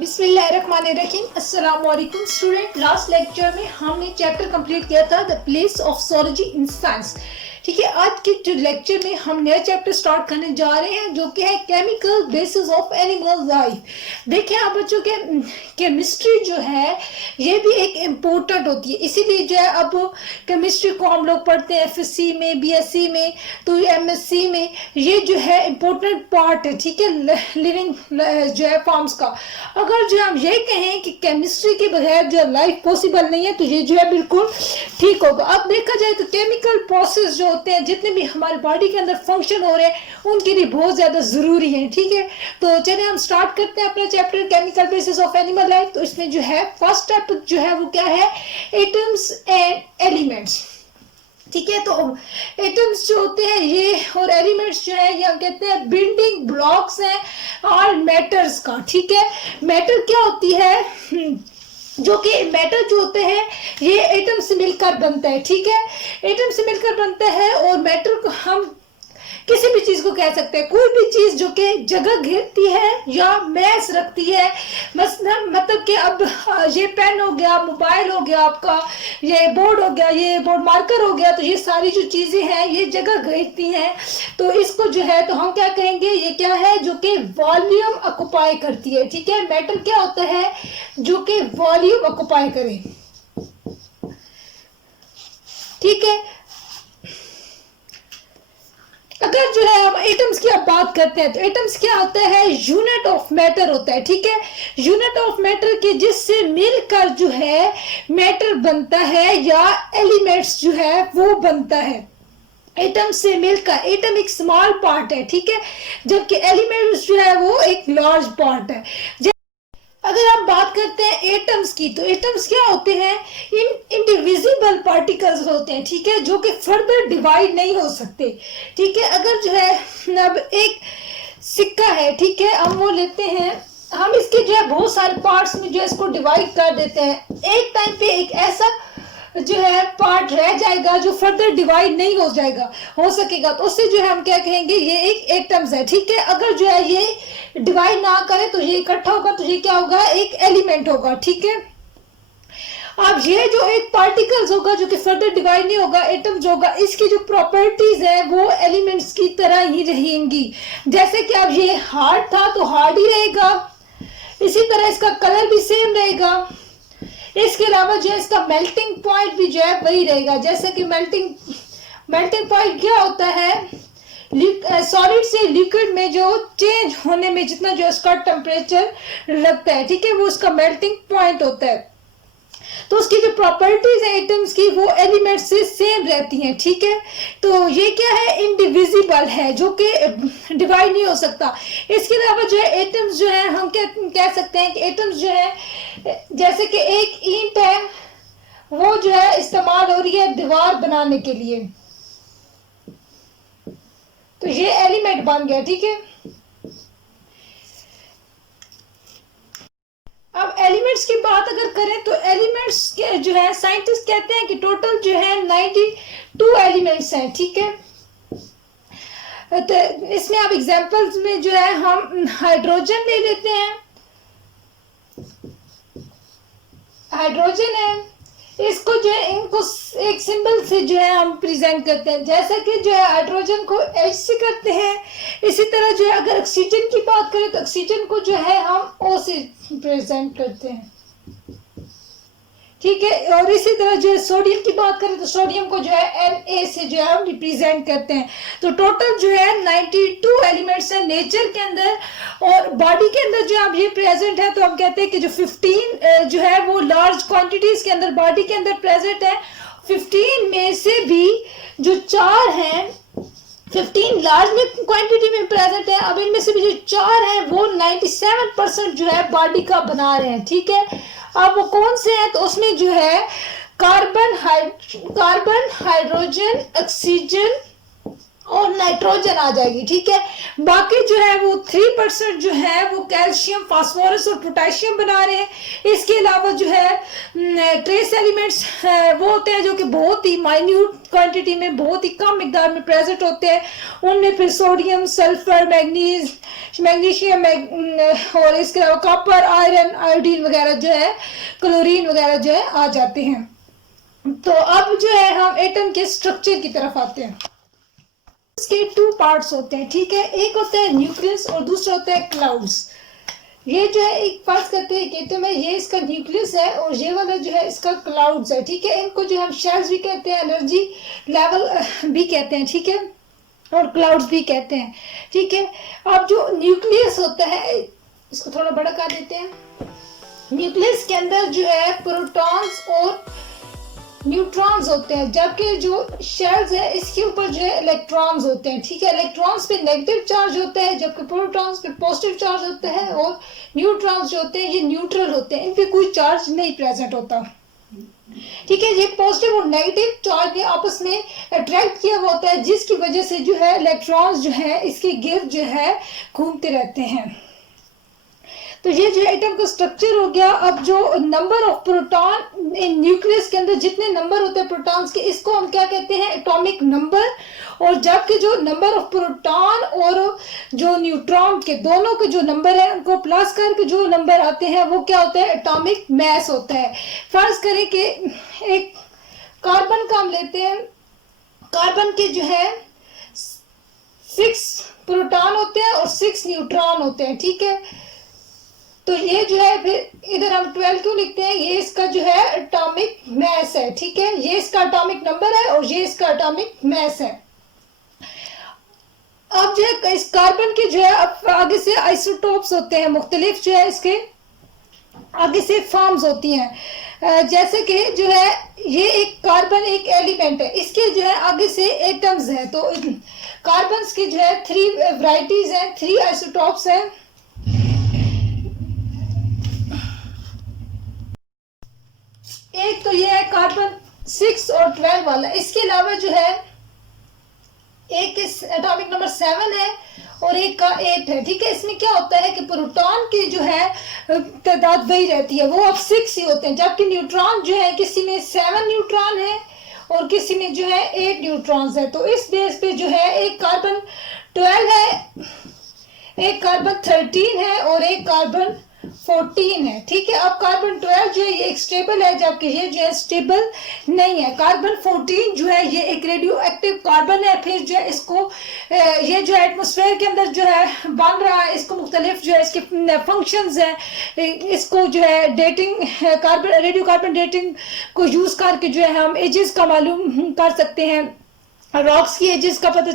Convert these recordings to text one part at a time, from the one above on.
बिस्मिल्लाहिर्रहमानिर्रहीम। अस्सलाम वालेकुम स्टूडेंट। लास्ट लेक्चर में हमने चैप्टर कंप्लीट किया था the place of zoology in science. ठीक है, आज के जो लेक्चर में हम नया चैप्टर स्टार्ट करने जा रहे हैं जो कि है chemical basis of animal life. देखिए आप बच्चों के केमिस्ट्री जो है ये भी एक इम्पोर्टेंट होती है, इसीलिए जो है अब केमिस्ट्री को हम लोग पढ़ते हैं एफएससी में, बीएससी में, तो एमएससी में ये जो है इम्पोर्टेंट पार्ट है। ठीक है, लिविंग जो है फॉर्म्स का। अगर जो हम ये कहें कि केमिस्ट्री के बगैर जो लाइफ पॉसिबल नहीं है तो ये जो है बिल्कुल ठीक होगा। अब देखा जाए तो केमिकल प्रोसेस जो होते हैं, जितने भी हमारे बॉडी के अंदर फंक्शन हो रहे हैं उनके लिए बहुत ज्यादा जरूरी है। ठीक है, तो चलिए हम स्टार्ट करते हैं अपना chapter chemical basis of animal life. तो इसमें जो है फर्स्ट स्टेप जो है वो क्या है, एटम्स एंड एलिमेंट्स। ठीक है, तो एटम्स जो होते हैं ये और एलिमेंट्स जो है ये हम कहते हैं बिल्डिंग ब्लॉक्स हैं और मैटर्स का। ठीक है, मैटर क्या होती है, जो कि मैटर जो होते हैं ये एटम से मिलकर बनता है। ठीक है, एटम से मिलकर बनता है और मैटर को हम किसी भी चीज को कह सकते हैं, कोई भी चीज जो कि जगह घेरती है या मैस रखती है। मतलब कि अब ये पेन हो गया, मोबाइल हो गया, आपका ये बोर्ड हो गया, ये बोर्ड मार्कर हो गया, तो ये सारी जो चीजें हैं ये जगह घेरती हैं। तो इसको जो है तो हम क्या कहेंगे, ये क्या है जो कि वॉल्यूम ऑक्युपाई करती है। ठीक है, मैटर क्या होता है जो कि वॉल्यूम ऑक्युपाई करे। ठीक है, अगर जो है हम एटम्स की अब बात करते हैं तो एटम्स क्या होता है, यूनिट ऑफ मैटर होता है। ठीक है, यूनिट ऑफ मैटर के जिससे मिलकर जो है मैटर बनता है या एलिमेंट्स जो है वो बनता है। एटम से मिलकर, एटम एक स्मॉल पार्ट है। ठीक है, जबकि एलिमेंट्स जो है वो एक लार्ज पार्ट है। अगर आप बात करते हैं एटम्स की तो एटम्स क्या होते हैं, इंडिविजिबल पार्टिकल्स होते हैं। ठीक है, जो कि फर्दर डिवाइड नहीं हो सकते। ठीक है, अगर जो है अब एक सिक्का है, ठीक है, हम वो लेते हैं, हम इसके जो है बहुत सारे पार्ट्स में जो है इसको डिवाइड कर देते हैं। एक टाइम पे एक ऐसा जो है पार्ट रह जाएगा जो फर्दर डिवाइड नहीं हो सकेगा, तो उससे जो है हम क्या कहेंगे, ये एक एटम्स है। ठीक है, अगर जो है ये डिवाइड ना करे तो ये इकट्ठा होगा तो ये क्या होगा, एक एलिमेंट होगा। ठीक है, अब ये जो एक पार्टिकल्स होगा जो कि फर्दर डिवाइड नहीं होगा, एटम्स होगा, इसकी जो प्रॉपर्टीज है वो एलिमेंट्स की तरह ही रहेंगी। जैसे कि अब ये हार्ड था तो हार्ड ही रहेगा, इसी तरह इसका कलर भी सेम रहेगा। इसके अलावा जो है इसका मेल्टिंग पॉइंट भी जो है वही रहेगा। जैसे कि मेल्टिंग पॉइंट क्या होता है, सॉलिड से लिक्विड में जो चेंज होने में जितना जो इसका टेम्परेचर लगता है, ठीक है, वो उसका मेल्टिंग पॉइंट होता है। तो उसकी जो प्रॉपर्टीज है एटम्स की वो एलिमेंट से सेम रहती हैं। ठीक है, तो ये क्या है, इंडिविजिबल है, जो कि डिवाइड नहीं हो सकता। इसके अलावा जो है एटम्स जो है हम कह सकते हैं कि एटम्स जो है जैसे कि एक ईंट है, वो जो है इस्तेमाल हो रही है दीवार बनाने के लिए, तो ये एलिमेंट बन गया। ठीक है, अब एलिमेंट्स की बात अगर करें तो एलिमेंट्स के जो है साइंटिस्ट कहते हैं कि टोटल जो है 92 एलिमेंट्स हैं। ठीक है, तो इसमें आप एग्जांपल्स में जो है हम हाइड्रोजन ले लेते हैं। हाइड्रोजन है, इसको जो है इनको एक सिंबल से जो है हम प्रेजेंट करते हैं, जैसे कि जो है हाइड्रोजन को H से करते हैं। इसी तरह जो है अगर ऑक्सीजन की बात करें तो ऑक्सीजन को जो है हम O से प्रेजेंट करते हैं। ठीक है, और इसी तरह जो है सोडियम की बात करें तो सोडियम को जो है Na से जो है हम रिप्रेजेंट करते हैं। तो टोटल जो है 92 एलिमेंट्स हैं नेचर के अंदर, और बॉडी के अंदर जो अब ये प्रेजेंट है तो हम कहते हैं कि जो 15 जो है वो लार्ज क्वांटिटीज के अंदर बॉडी के अंदर प्रेजेंट है। 15 में से भी जो 4 हैं, 15 लार्ज में क्वांटिटी में प्रेजेंट है। अब इनमें से भी जो 4 हैं वो 97% जो है बॉडी का बना रहे हैं। ठीक है, अब वो कौन से हैं, तो उसमें जो है कार्बन, हाइड्रोजन, ऑक्सीजन और नाइट्रोजन आ जाएगी, ठीक है। बाकी जो है वो 3% जो है वो कैल्शियम, फास्फोरस और पोटेशियम बना रहे हैं। इसके अलावा जो है ट्रेस एलिमेंट्स वो होते हैं जो कि बहुत ही माइन्यूट क्वांटिटी में, बहुत ही कम मिकदार में प्रेजेंट होते हैं। उनमें फिर सोडियम, सल्फर, मैग्नीशियम और इसके अलावा कॉपर, आयरन, आयोडीन वगैरह जो है, क्लोरीन वगैरह जो है आ जाते हैं। तो अब जो है हम एटम के स्ट्रक्चर की तरफ आते हैं। इसके 2 पार्ट्स होते हैं, ठीक है। एक होता है न्यूक्लियस और दूसरा होता है क्लाउड्स। ये जो है एक फर्ज करते हैं कहते हैं ये इसका न्यूक्लियस है और ये वाला जो है इसका क्लाउड्स है, ठीक है। इनको जो हम शेल्स भी कहते हैं, एनर्जी लेवल भी कहते हैं, ठीक है, और क्लाउड्स भी कहते हैं, ठीक है। अब जो न्यूक्लियस होता है, इसको थोड़ा बड़ा कर देते हैं। न्यूक्लियस के अंदर जो है प्रोटॉन्स और न्यूट्रॉन्स होते हैं, जबकि जो शेल्स है इसके ऊपर जो है इलेक्ट्रॉन्स होते हैं, ठीक है। इलेक्ट्रॉन्स पे नेगेटिव चार्ज होता है, जबकि प्रोटॉन्स पे पॉजिटिव चार्ज होता है, और न्यूट्रॉन्स जो होते हैं ये न्यूट्रल होते हैं, इन पे कोई चार्ज नहीं प्रेजेंट होता, ठीक है। ये पॉजिटिव और नेगेटिव चार्ज ने आपस में अट्रैक्ट किया हुआ होता है, जिसकी वजह से जो है इलेक्ट्रॉन्स जो है इसके गिर्द जो है घूमते रहते हैं। तो ये जो एटम का स्ट्रक्चर हो गया। अब जो number of proton in nucleus के अंदर जितने नंबर होते हैं प्रोटॉन्स के, इसको हम क्या कहते हैं, एटॉमिक नंबर। और जबकि जो नंबर ऑफ प्रोटॉन और जो न्यूट्रॉन के दोनों के जो नंबर है उनको प्लस करके जो नंबर आते हैं वो क्या होता है, एटॉमिक मास होता है। फर्ज करें कि एक कार्बन का हम लेते हैं, कार्बन के जो है 6 प्रोटॉन होते हैं और 6 न्यूट्रॉन होते हैं, ठीक है। तो ये जो है फिर इधर हम 12 क्यों लिखते हैं, ये इसका जो है एटॉमिक मास है, ठीक है। ये इसका एटॉमिक नंबर है और ये इसका एटॉमिक मास है। अब जो है इस कार्बन के जो है अब आगे से आइसोटोप्स होते हैं, मुख्तलिफ जो है इसके आगे से फॉर्म्स होती हैं। जैसे कि जो है ये एक कार्बन एक एलिमेंट है, इसके जो है आगे से एटम्स हैं। तो कार्बन की जो है 3 वैरायटीज हैं, 3 आइसोटोप्स हैं। एक तो ये है कार्बन 6 और 12 वाला। इसके अलावा जो है एक एटॉमिक नंबर 7 है और एक का 8 है, ठीक है। इसमें क्या होता है कि प्रोटॉन की जो है तादाद वही रहती है, वो अब 6 ही होते हैं, जबकि न्यूट्रॉन जो है किसी में 7 न्यूट्रॉन है और किसी में जो है 8 न्यूट्रॉन्स है। तो इस बेस पे जो है एक कार्बन 12 है, एक कार्बन 13 है और एक कार्बन 14 है, ठीक है। अब कार्बन 12 जो है ये एक स्टेबल है, जबकि ये जो है स्टेबल नहीं है। कार्बन 14 जो है ये एक रेडियो एक्टिव कार्बन है। फिर जो है इसको ये जो है एटमॉस्फेयर के अंदर जो है बन रहा है, इसको मुख्तलिफ जो है इसके फंक्शंस हैं। इसको जो है dating carbon radio carbon dating को यूज करके जो है हम एजेस का मालूम कर सकते हैं, रॉक्स की एजेस का पता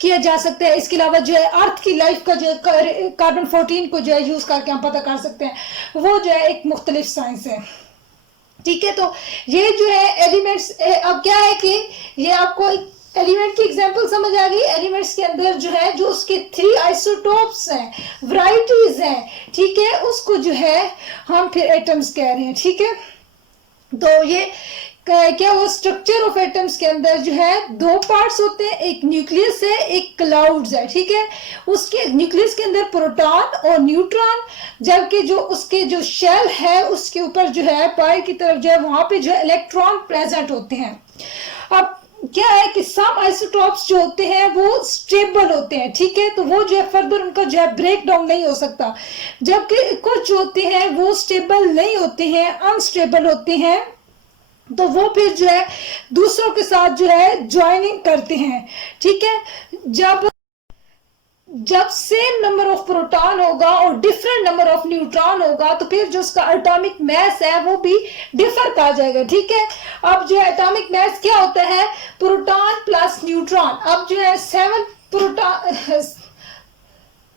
किया जा सकता है। इसके अलावा जो है अर्थ की लाइफ का जो कार्बन 14 को जो है यूज करके हम पता कर सकते हैं, वो जो है एक मुख्तलिफ साइंस है, ठीक है। तो ये जो है एलिमेंट्स, अब क्या है कि ये आपको एलिमेंट की एग्जांपल समझ आ गई। एलिमेंट्स के अंदर जो है जो उसके 3 आइसोटोप्स हैं, वैरायटीज हैं, ठीक है, उसको जो है हम फिर एटम्स कह रहे हैं, ठीक है। तो ये क्या वो स्ट्रक्चर ऑफ एटम्स के अंदर जो है 2 पार्ट्स होते हैं, एक न्यूक्लियस है, एक क्लाउड्स है, ठीक है। उसके न्यूक्लियस के अंदर प्रोटॉन और न्यूट्रॉन, जबकि जो उसके जो शेल है उसके ऊपर जो है बाहर की तरफ जो है वहां पे जो है इलेक्ट्रॉन प्रेजेंट होते हैं। अब क्या है कि सम आइसोटोप्स जो होते हैं वो स्टेबल होते हैं, ठीक है, तो वो जो है फर्दर उनका जो है ब्रेक डाउन नहीं हो सकता, जबकि कुछ जो होते हैं वो स्टेबल नहीं होते हैं, अनस्टेबल होते हैं। तो वो फिर जो है दूसरों के साथ जो है ज्वाइनिंग करते हैं, ठीक है। जब सेम नंबर ऑफ प्रोटॉन होगा और डिफरेंट नंबर ऑफ न्यूट्रॉन होगा तो फिर जो उसका एटॉमिक मास है वो भी डिफर कर जाएगा, ठीक है। अब जो है एटॉमिक मास क्या होता है, प्रोटॉन प्लस न्यूट्रॉन। अब जो है 7 प्रोटॉन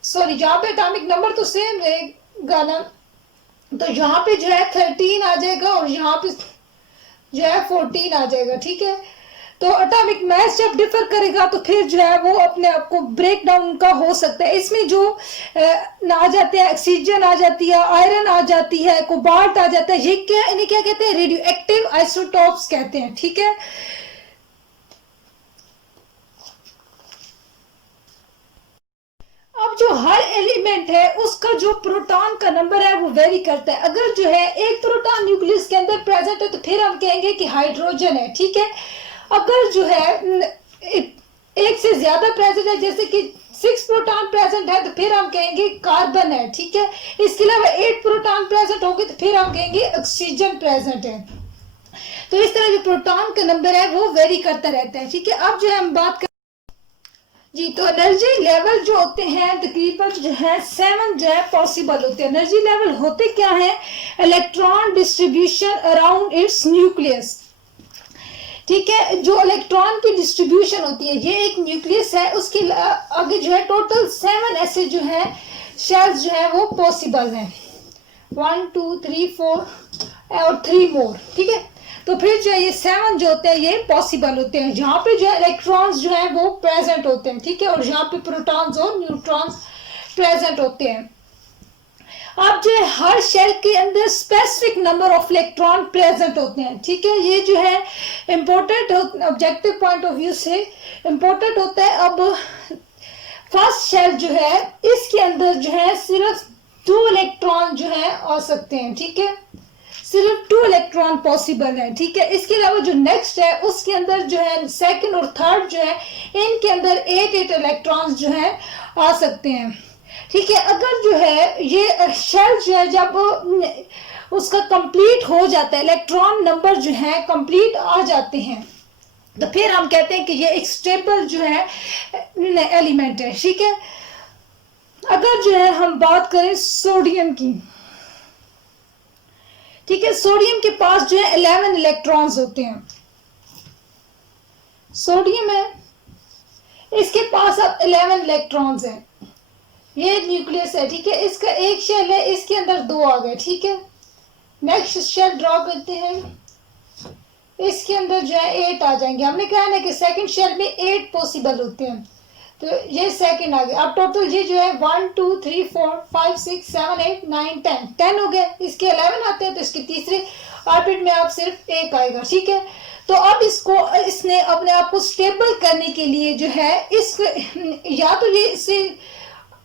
सॉरी जहां पे एटॉमिक नंबर तो सेम रहेगा ना, तो यहाँ पे जो है 13 आ जाएगा और यहाँ पे जो है 14 आ जाएगा, ठीक है। तो एटॉमिक मास जब डिफर करेगा तो फिर जो है वो अपने आप को ब्रेक डाउन का हो सकता है। इसमें जो आ जाते हैं, ऑक्सीजन आ जाती है, आयरन आ जाती है, कोबाल्ट आ जाता है, ये क्या, इन्हें क्या कहते हैं, रेडियो एक्टिव आइसोटोप्स कहते हैं, ठीक है। अब जो हर एलिमेंट है उसका जो प्रोटॉन का नंबर है वो वेरी करता है। अगर जो है एक प्रोटॉन न्यूक्लियस के अंदर प्रेजेंट है तो फिर हम कहेंगे कि हाइड्रोजन है, ठीक है। अगर जो है एक से ज्यादा प्रेजेंट है, जैसे कि 6 प्रोटॉन प्रेजेंट है, तो फिर हम कहेंगे कार्बन है, ठीक है। इसके अलावा 8 प्रोटॉन प्रेजेंट होंगे तो फिर हम कहेंगे ऑक्सीजन प्रेजेंट है। तो इस तरह जो प्रोटॉन का नंबर है वो वेरी करता रहता है, ठीक है। अब जो है हम बात कर जी, तो एनर्जी लेवल जो होते हैं तकरीबन जो है 7 जो है पॉसिबल होते हैं। एनर्जी लेवल होते क्या है? Electron distribution around its nucleus, ठीक है। जो इलेक्ट्रॉन की डिस्ट्रीब्यूशन होती है, ये एक न्यूक्लियस है, उसके आगे जो है टोटल 7 ऐसे जो है शेल्स जो है वो पॉसिबल है, 1 2 3 4 और 3 मोर, ठीक है। तो फिर जो है ये 7 जो होते हैं ये पॉसिबल होते हैं, जहां पे जो है इलेक्ट्रॉन्स जो है वो प्रेजेंट होते हैं, ठीक है, और जहां पे प्रोटॉन्स और न्यूट्रॉन्स प्रेजेंट होते हैं। अब जो है हर शेल के अंदर specific number of electron present होते हैं, ठीक है। ये जो है important objective point of view से इम्पोर्टेंट होता है। अब फर्स्ट शेल जो है इसके अंदर जो है सिर्फ 2 इलेक्ट्रॉन जो है आ सकते हैं, ठीक है, सिर्फ 2 इलेक्ट्रॉन पॉसिबल है, ठीक है। इसके अलावा जो नेक्स्ट है उसके अंदर जो है सेकंड और थर्ड जो है इनके अंदर 8 इलेक्ट्रॉन्स जो है आ सकते हैं, ठीक है। अगर जो है ये शेल जो है जब उसका कंप्लीट हो जाता है, इलेक्ट्रॉन नंबर जो है कंप्लीट आ जाते हैं, तो फिर हम कहते हैं कि ये एक स्टेबल जो है एलिमेंट है, ठीक है। अगर जो है हम बात करें सोडियम की, ठीक है, सोडियम के पास जो है 11 इलेक्ट्रॉन्स होते हैं। सोडियम है, इसके पास अब 11 इलेक्ट्रॉन्स हैं। ये न्यूक्लियस है, ठीक है, इसका एक शेल है, इसके अंदर 2 आ गए, ठीक है। नेक्स्ट शेल ड्रॉ करते हैं, इसके अंदर जो है 8 आ जाएंगे। हमने कहा ना कि सेकंड शेल में 8 पॉसिबल होते हैं, तो ये सेकंड आ गया। अब टोटल ये जो है 1 2 3 4 5 6 7 8 9 10 हो गए। इसके 11 आते हैं तो इसके तीसरे ऑर्बिट में आप सिर्फ 1 आएगा, ठीक है। तो अब इसने अपने आप को स्टेबल करने के लिए जो है इस या तो ये इसे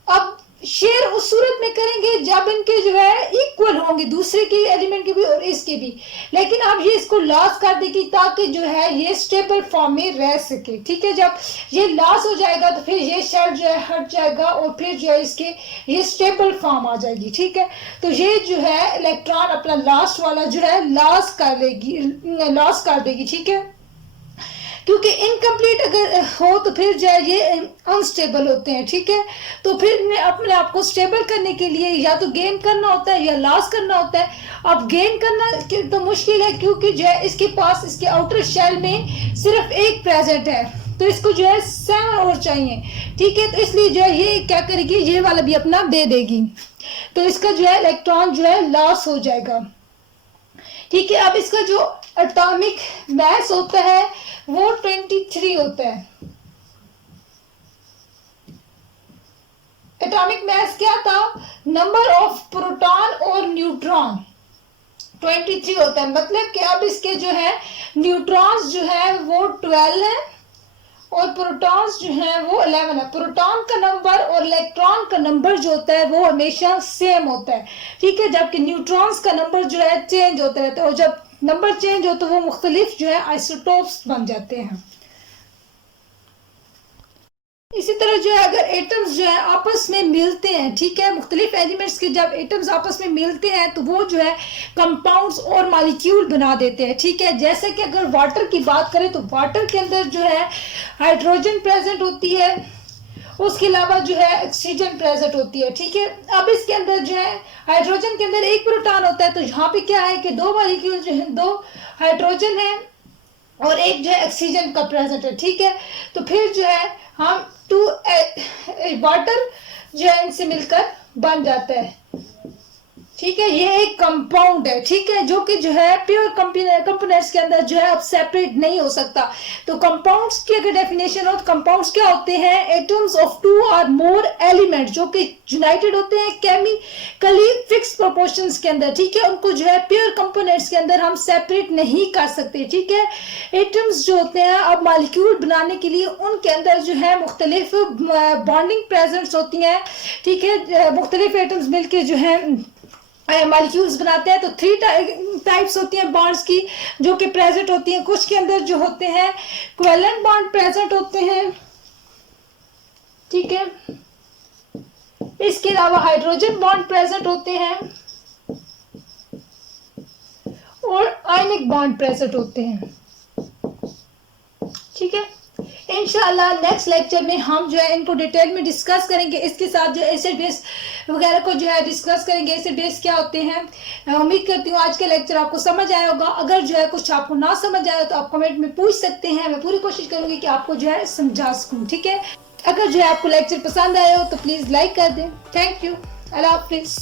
अब शेयर उस सूरत में करेंगे जब इनके जो है इक्वल होंगे, दूसरे के एलिमेंट के भी और इसके भी, लेकिन अब ये इसको लॉस कर देगी ताकि जो है ये स्टेबल फॉर्म में रह सके, ठीक है। जब ये लॉस हो जाएगा तो फिर ये शेल जो है हट जाएगा और फिर जो है इसके ये स्टेबल फॉर्म आ जाएगी, ठीक है। तो ये जो है इलेक्ट्रॉन अपना लास्ट वाला जो है लॉस कर देगी, ठीक है, क्योंकि इनकम्प्लीट अगर हो तो फिर जो है ये अनस्टेबल होते हैं, ठीक है। तो फिर अपने आप को स्टेबल करने के लिए या तो गेन करना होता है या लॉस करना होता है। अब गेन करना तो मुश्किल है क्योंकि जो है इसके पास इसके आउटर शेल में सिर्फ 1 प्रेजेंट है, तो इसको जो है 7 और चाहिए, ठीक है। तो इसलिए जो है ये क्या करेगी, ये वाला भी अपना दे देगी, तो इसका जो है इलेक्ट्रॉन जो है लॉस हो जाएगा, ठीक है। अब इसका जो एटॉमिक मास होता है वो 23 होता है। एटॉमिक मास क्या था? नंबर ऑफ प्रोटॉन और न्यूट्रॉन 23 होता है, मतलब कि अब इसके जो है न्यूट्रॉन्स जो है वो 12 है और प्रोटॉन्स जो है वो 11 है। प्रोटॉन का नंबर और इलेक्ट्रॉन का नंबर जो होता है वो हमेशा सेम होता है, ठीक है, जबकि न्यूट्रॉन्स का नंबर जो है चेंज होता रहता है और जब नंबर चेंज हो तो वो मुख्तलिफ जो है आइसोटोप्स बन जाते हैं। इसी तरह जो है अगर एटम्स जो है आपस में मिलते हैं, ठीक है, मुख्तलिफ एलिमेंट्स के जब एटम्स आपस में मिलते हैं तो वो जो है कंपाउंड्स और मॉलिक्यूल बना देते हैं, ठीक है। जैसे कि अगर वाटर की बात करें तो वाटर के अंदर जो है हाइड्रोजन प्रेजेंट होती है, उसके अलावा जो है ऑक्सीजन प्रेजेंट होती है, ठीक है। अब इसके अंदर जो है हाइड्रोजन के अंदर 1 प्रोटॉन होता है, तो यहाँ पे क्या है कि 2 मॉलिक्यूल जो है 2 हाइड्रोजन है और 1 जो है ऑक्सीजन का प्रेजेंट है, ठीक है। तो फिर जो है हम 2 वाटर जो है इनसे मिलकर बन जाता है। ठीक है, ये एक कंपाउंड है, ठीक है, जो कि जो है प्योर कंपोनेंट्स के अंदर जो है अब सेपरेट नहीं हो सकता। तो कंपाउंड्स की अगर डेफिनेशन हो तो कंपाउंड्स क्या होते हैं, एटम्स ऑफ 2 और मोर एलिमेंट जो कि यूनाइटेड होते हैं केमिकली फिक्स प्रोपोर्शंस के अंदर, ठीक है, उनको जो है प्योर कंपोनेंट्स के अंदर हम सेपरेट नहीं कर सकते, ठीक है। एटम्स जो होते हैं अब मॉलिक्यूल बनाने के लिए उनके अंदर जो है मुख्तलिफ बॉन्डिंग प्रेजेंट्स होती हैं, ठीक है, मुख्तलिफ एटम्स मिलकर जो है मॉलिक्यूल्स बनाते हैं। तो 3 टाइप्स होती हैं बॉन्ड्स की जो कि प्रेजेंट होती हैं। कुछ के अंदर जो होते हैं कोवेलेंट बॉन्ड प्रेजेंट होते हैं, ठीक है, इसके अलावा हाइड्रोजन बॉन्ड प्रेजेंट होते हैं और आयनिक बॉन्ड प्रेजेंट होते हैं, ठीक है। इंशाल्लाह नेक्स्ट लेक्चर में हम जो है इनको डिटेल में डिस्कस करेंगे, इसके साथ जो एसिड बेस वगैरह को जो है डिस्कस करेंगे, एसिड बेस क्या होते हैं। उम्मीद करती हूँ आज का लेक्चर आपको समझ आया होगा। अगर जो है कुछ आपको ना समझ आया तो आप कमेंट में पूछ सकते हैं, मैं पूरी कोशिश करूंगी कि आपको जो है समझा सकूँ, ठीक है। अगर जो है आपको लेक्चर पसंद आया हो तो प्लीज़ लाइक कर दें। थैंक यू, अल्लाह हाफिज़।